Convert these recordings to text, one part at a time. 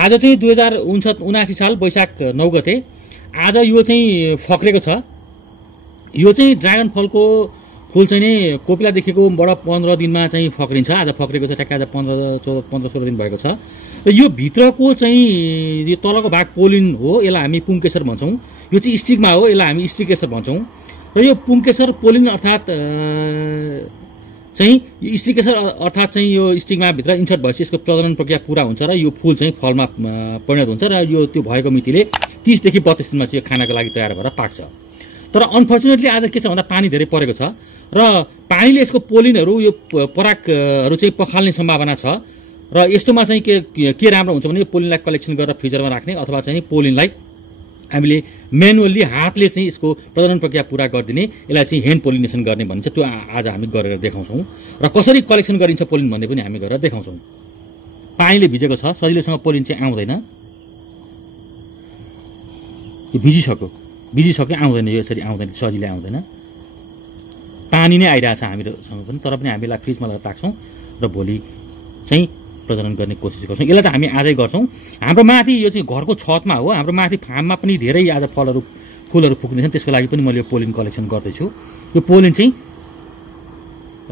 आज चाहिँ 2079 साल वैशाख 9 गते आज यो चाहिँ फक्रेको छ। यो चाहिँ ड्रागन फलको फुल चाहिँ नै कोपिलादेखिको बडा 15 दिनमा चाहिँ फक्रिन्छ। आज फक्रेको छ, ट्याक्कै आज 15-16 दिन भएको छ। र यो भित्रको चाहिँ यो तलको भाग पोलिन हो, यसलाई हामी पुङ्केसर भन्छौँ। यो चाहिँ स्टिगमा हो, यसलाई हामी स्टिकेसर भन्छौँ। र यो पुङ्केसर पोलिन अर्थात् चाहिँ यो स्टिकेसर अर्थात् चाहिँ यो स्टिगमा भित्र इन्सर्ट भएपछि यसको प्रजनन प्रक्रिया पुरा हुन्छ र यो फुल चाहिँ फलमा परिणत हुन्छ र यो त्यो भएको मितिले 30 देखि 32 दिनमा चाहिँ यो खानाको लागि तयार भएर पाक्छ। तर अनफर्चुनेटली आज के छ भन्दा पानी धेरै परेको छ र पानीले यसको पोलिनहरू यो परागहरू चाहिँ पखाल्ने सम्भावना छ। र यस्तोमा चाहिँ के राम्रो हुन्छ भने यो पोलिनलाई कलेक्सन गरेर फ्रिजरमा राख्ने अथवा चाहिँ पोलिनलाई हामीले म्यानुअली हातले चाहिँ यसको प्रजनन प्रक्रिया पुरा गरिदिने, यसलाई चाहिँ ह्यान्ड पोलिनेसन गर्ने भनिन्छ। त्यो आज हामी गरेर देखाउँछौँ र कसरी कलेक्सन गरिन्छ पोलिन भन्ने पनि हामी गरेर देखाउँछौँ। पानीले भिजेको छ, सजिलैसँग पोलिन चाहिँ आउँदैन। यो भिजिसक्यो आउँदैन, यो यसरी आउँदैन, सजिलै आउँदैन। पानी नै आइरहेछ हामीसँग पनि, तर पनि हामी यसलाई फ्रिजमा लगाएर राख्छौँ र भोलि चाहिँ प्रजनन गर्ने कोसिस गर्छौँ। यसलाई त हामी आजै गर्छौँ। हाम्रो माथि यो चाहिँ घरको छतमा हो, हाम्रो माथि फार्ममा पनि धेरै आज फुलहरू फुक्नेछन्। त्यसको लागि पनि मैले यो पोलिन कलेक्सन गर्दैछु। यो पोलिन चाहिँ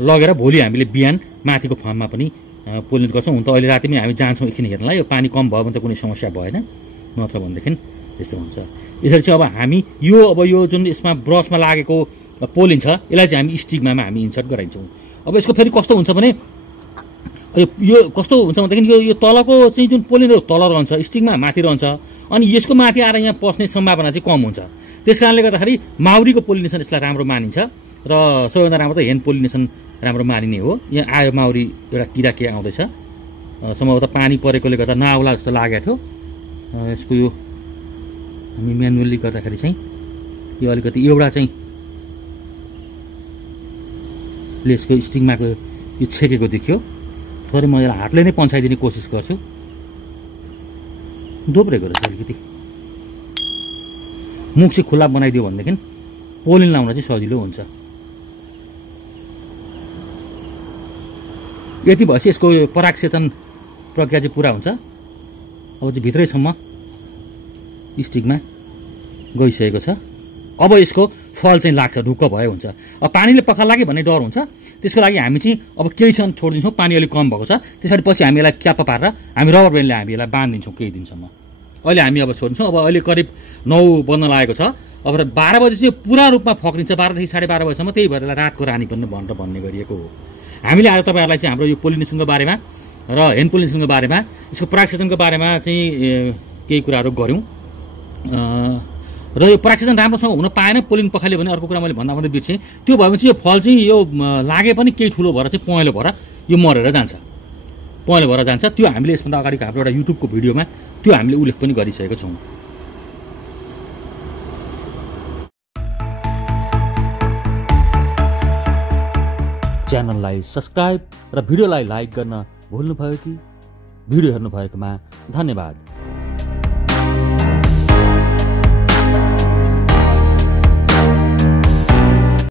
लगेर भोलि हामीले बिहान माथिको फार्ममा पनि पोलिन गर्छौँ। हुन त अहिले राति पनि हामी जान्छौँ एकछिन हेर्नलाई, यो पानी कम भयो भने त कुनै समस्या भएन, नत्र भनेदेखि त्यस्तो हुन्छ। यसरी चाहिँ अब हामी यो जुन यसमा ब्रसमा लागेको पोलिन छ यसलाई चाहिँ हामी स्टिगमा हामी इन्सर्ट गराइन्छौँ। अब यसको फेरि कस्तो हुन्छ भने यो कस्तो हुन्छ भनेदेखि यो तलको चाहिँ जुन पोलिनहरू तल रहन्छ, स्टिगमा माथि रहन्छ, अनि यसको माथि आएर यहाँ पस्ने सम्भावना चाहिँ कम हुन्छ। त्यस कारणले गर्दाखेरि माउरीको पोलिनेसन यसलाई राम्रो मानिन्छ र सबैभन्दा राम्रो त ह्यान्ड पोलिनेसन राम्रो मानिने हो। यहाँ आयो माउरी एउटा किरा के आउँदैछ, सम्भवतः पानी परेकोले गर्दा नआउला जस्तो लागेको थियो। यसको यो हामी म्यानुअली गर्दाखेरि चाहिँ यो अलिकति एउटा चाहिँ यसको स्टिगमाको यो छेकेको देखियो, तर म यसलाई हातले नै पन्छाइदिने कोसिस गर्छु। दोब्रेको रहेछ अलिकति, मुख चाहिँ खुल्ला बनाइदियो भनेदेखि पोलिन लाउन चाहिँ सजिलो हुन्छ। यति भएपछि यसको यो परागसेचन प्रक्रिया चाहिँ पुरा हुन्छ। अब चाहिँ भित्रैसम्म स्टिगमा गइसकेको छ। अब यसको फल चाहिँ लाग्छ, ढुक्क भयो हुन्छ। अब पानीले पखाल लाग्यो भन्ने डर हुन्छ, त्यसको लागि हामी चाहिँ अब केही क्षण छोडिदिन्छौँ। पानी अलिक कम भएको छ, त्यसरी पछि हामी यसलाई क्याप पारेर हामी रबर ब्यान्डले हामी यसलाई बाँधिदिन्छौँ केही दिनसम्म। अहिले हामी अब छोड्छौँ। अब अहिले करिब 9 बज्न लागेको छ। अब 12 बजे चाहिँ पुरा रूपमा फक्रिन्छ, 12 देखि 12:30 बजीसम्म। त्यही भएर रातको रानी पनि भनेर भन्ने गरिएको हो। हामीले आज तपाईँहरूलाई चाहिँ हाम्रो यो पोलिनेसनको बारेमा र ह्यान्ड पोलिनेसनको बारेमा, यसको परागसेचनको बारेमा चाहिँ केही कुराहरू गऱ्यौँ। र यो परागसेचन राम्रोसँग हुन पाएन, पोलिन पखाल्यो भने अर्को कुरा मैले भन्दा बिर्सेँ। त्यो भयो भने चाहिँ यो फल चाहिँ यो लागे पनि केही ठुलो भएर चाहिँ पहेँलो भएर यो मरेर जान्छ, पहेँलो भएर जान्छ। त्यो हामीले यसभन्दा अगाडिको हाम्रो एउटा युट्युबको भिडियोमा त्यो हामीले उल्लेख पनि गरिसकेको छौँ। च्यानललाई सब्स्क्राइब र भिडियोलाई लाइक गर्न भुल्नुभयो कि? भिडियो हेर्नुभएकोमा धन्यवाद।